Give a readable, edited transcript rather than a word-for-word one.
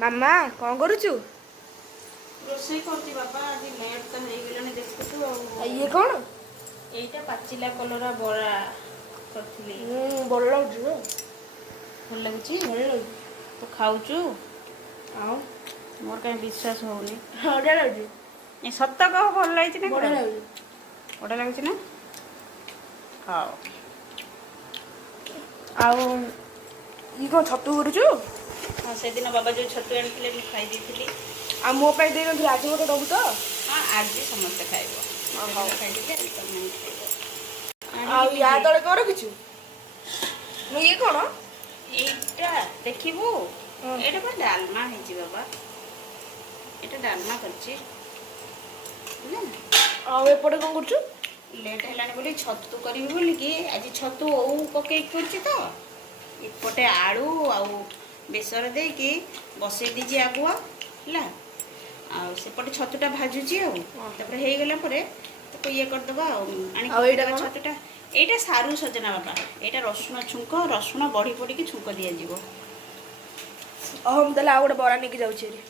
ମାମା କଣ କରୁଛୁ? ରୋଷେଇ କରୁଛି ବାପା ଆଜି ଲେଟ୍ ତ ହେଇଗଲାଣି ଦେଖୁଛୁ ଆଉ। ଇଏ କଣ? ଏଇଟା ପାଚିଲା କଲରା ବରା କରିଥିଲି। ଭଲ ଲାଗୁଛି ନା? ଭଲ ଲାଗୁଛି? ଭଲ ଲାଗୁଛି। ତୁ ଖାଉଛୁ? ଆଉ ମୋର କାହିଁ ବିଶ୍ୱାସ ହଉନି। ବଢ଼ିଆ ଲାଗୁଛି। ଏ ସତ କହ ଭଲ ଲାଗିଛି ନା ବଢ଼ିଆ ଖରାପ? ଲାଗୁଛି। ବଢ଼ିଆ ଲାଗୁଛି ନା? ହଉ। ଆଉ ଇଏ କଣ ଛତୁ କରୁଛୁ? ହଁ ସେଦିନ ବାବା ଯେଉଁ ଛତୁ ଆଣିଥିଲେ ମୁଁ ଖାଇ ଦେଇଥିଲି। ଆଉ ମୋ ପାଇଁ ଦେଇନଥିଲି, ଆଜି ମୋତେ ଦବୁ ତ? ହଁ ଆଜି ସମସ୍ତେ ଖାଇବ। ମୁଁ ହଉ। ସେଦିନ ଖାଇଥିଲି ଆଜି ତମେ ଖାଇବ। ଆଉ ଆଣିକି ୟା ନିଜେ ତଳେ କଣ ରଖିଛୁ? ମୁଁ ଇଏ କଣ? ଏଇଟା ଦେଖିବୁ ହଁ। ଏଇଟା ବା ଡାଲମା ହେଇଛି ବାବା। ଏଇଟା ଡାଲମା କରିଛି ହେଲା। ଆଉ ଏପଟେ କଣ କରୁଛୁ? ଲେଟ୍ ହେଲାଣି ବୋଲି ଛତୁ କରିବି ବୋଲିକି ଆଜି ଛତୁ ଓଉ ପକେଇକି କରିଛି ତ। ଏପଟେ ଆଳୁ ଆଉ ବେସର ଦେଇକି ବସେଇ ଦେଇଛି ଆଗୁଆ ହେଲା। ଆଉ ସେପଟେ ଛତୁଟା ଭାଜୁଛି ଆଉ ଓହୋ। ତାପରେ ହେଇଗଲା ପରେ ତାକୁ ଇଏ କରିଦେବା ଆଉ ଆଣି ଆଉ ଏଇଟା ପକେଇଦେବା କଣ? ଛତୁଟା। ଏଇଟା ସାରୁ ସଜନା ବାପା, ଏଇଟା ରସୁଣ ଛୁଙ୍କ ରସୁଣ ବଢ଼ି ପଡ଼ିକି ଛୁଙ୍କ ଦିଆଯିବ। ହଉ ମୁଁ ତାହେଲେ ଆଉ ଗୋଟେ ବରା ନେଇକି ଯାଉଛି ହେରି।